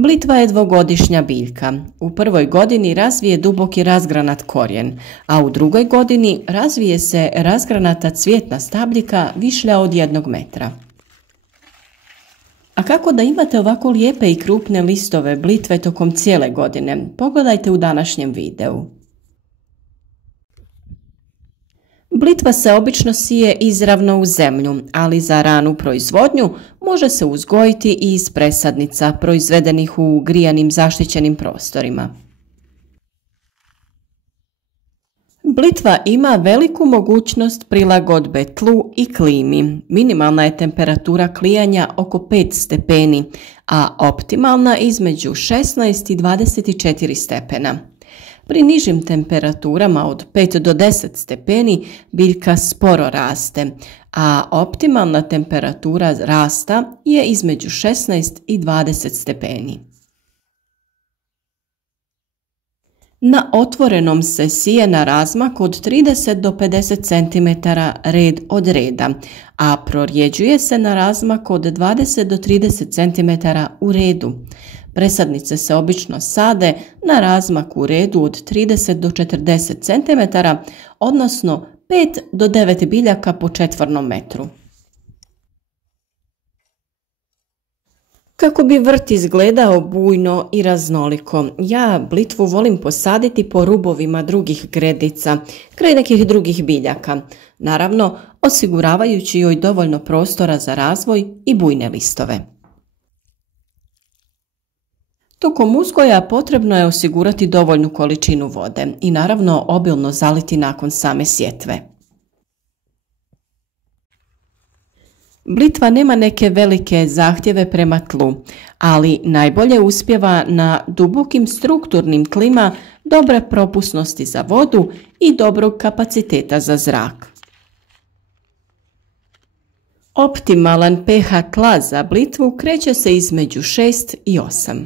Blitva je dvogodišnja biljka. U prvoj godini razvije duboki razgranat korijen, a u drugoj godini razvije se razgranata cvjetna stabljika višlja od 1 metra. A kako da imate ovako lijepe i krupne listove blitve tokom cijele godine? Pogledajte u današnjem videu. Blitva se obično sije izravno u zemlju, ali za ranu proizvodnju može se uzgojiti i iz presadnica proizvedenih u grijanim zaštićenim prostorima. Blitva ima veliku mogućnost prilagodbe tlu i klimi. Minimalna je temperatura klijanja oko 5 stepeni, a optimalna između 16 i 24 stepena. Pri nižim temperaturama od 5 do 10 stepeni biljka sporo raste, a optimalna temperatura rasta je između 16 i 20 stepeni. Na otvorenom se sije na razmak od 30 do 50 cm red od reda, a prorjeđuje se na razmak od 20 do 30 cm u redu. Presadnice se obično sade na razmak u redu od 30 do 40 cm, odnosno 5 do 9 biljaka po četvornom metru. Kako bi vrt izgledao bujno i raznoliko, ja blitvu volim posaditi po rubovima drugih gredica, kraj nekih drugih biljaka, naravno osiguravajući joj dovoljno prostora za razvoj i bujne listove. Tokom uzgoja potrebno je osigurati dovoljnu količinu vode i naravno obilno zaliti nakon same sjetve. Blitva nema neke velike zahtjeve prema tlu, ali najbolje uspijeva na dubokim strukturnim tlima dobre propusnosti za vodu i dobrog kapaciteta za zrak. Optimalan pH tla za blitvu kreće se između 6 i 8.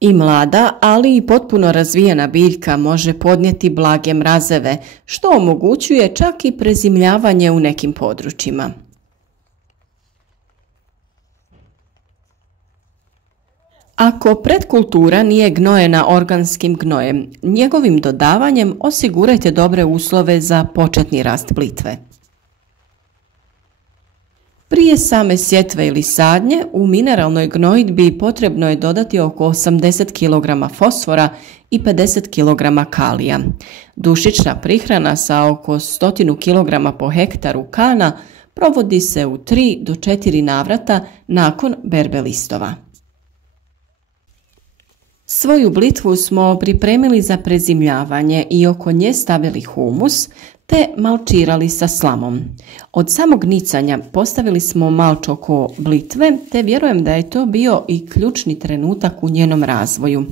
I mlada, ali i potpuno razvijena biljka može podnijeti blage mrazeve, što omogućuje čak i prezimljavanje u nekim područjima. Ako predkultura nije gnojena organskim gnojem, njegovim dodavanjem osigurajte dobre uslove za početni rast blitve. Prije same sjetve ili sadnje u mineralnoj gnojidbi potrebno je dodati oko 80 kg fosfora i 50 kg kalija. Dušična prihrana sa oko 100 kg po hektaru kana provodi se u 3 do 4 navrata nakon berbe listova. Svoju blitvu smo pripremili za prezimljavanje i oko nje stavili humus te malčirali sa slamom. Od samog nicanja postavili smo malč oko blitve te vjerujem da je to bio i ključni trenutak u njenom razvoju.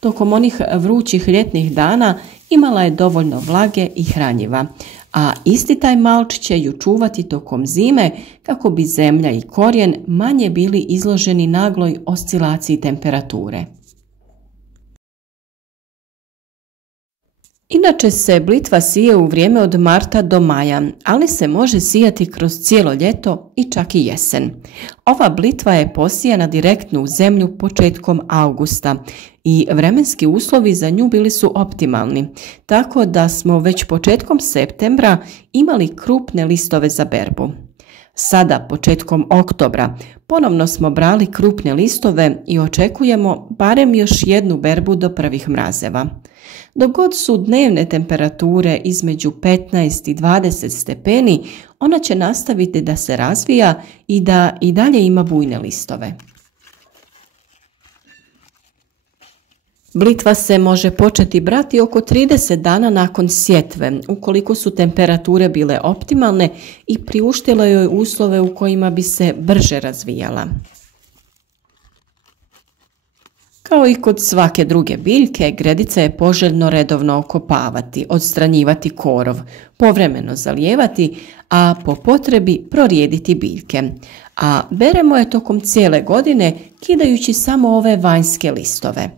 Tokom onih vrućih ljetnih dana imala je dovoljno vlage i hranjiva, a isti taj malč će ju čuvati tokom zime kako bi zemlja i korijen manje bili izloženi nagloj oscilaciji temperature. Inače se blitva sije u vrijeme od marta do maja, ali se može sijati kroz cijelo ljeto i čak i jesen. Ova blitva je posijana direktno u zemlju početkom augusta i vremenski uslovi za nju bili su optimalni, tako da smo već početkom septembra imali krupne listove za berbu. Sada, početkom oktobra, ponovno smo brali krupne listove i očekujemo barem još jednu berbu do prvih mrazeva. Dok god su dnevne temperature između 15 i 20 stepeni, ona će nastaviti da se razvija i da i dalje ima bujne listove. Blitva se može početi brati oko 30 dana nakon sjetve, ukoliko su temperature bile optimalne i priuštile joj uslove u kojima bi se brže razvijala. Kao i kod svake druge biljke, gredice je poželjno redovno okopavati, odstranjivati korov, povremeno zalijevati, a po potrebi prorijediti biljke. A beremo je tokom cijele godine kidajući samo ove vanjske listove.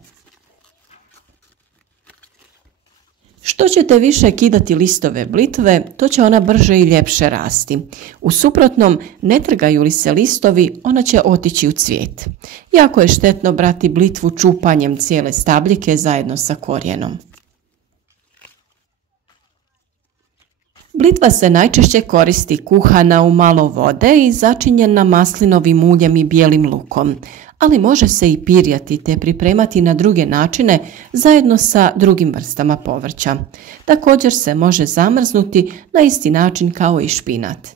Što ćete više kidati listove blitve, to će ona brže i ljepše rasti. U suprotnom, ne trgaju li se listovi, ona će otići u cvijet. Jako je štetno brati blitvu čupanjem cijele stabljike zajedno sa korijenom. Blitva se najčešće koristi kuhana u malo vode i začinjena maslinovim uljem i bijelim lukom, ali može se i pirjati te pripremati na druge načine zajedno sa drugim vrstama povrća. Također se može zamrznuti na isti način kao i špinat.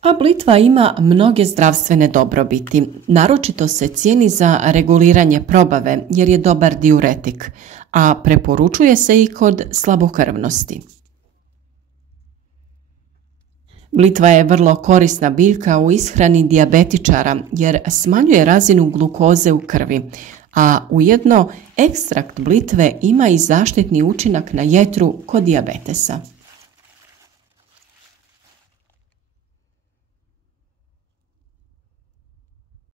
A blitva ima mnoge zdravstvene dobrobiti. Naročito se cijeni za reguliranje probave jer je dobar diuretik, a preporučuje se i kod slabokrvnosti. Blitva je vrlo korisna biljka u ishrani dijabetičara jer smanjuje razinu glukoze u krvi, a ujedno ekstrakt blitve ima i zaštitni učinak na jetru kod dijabetesa.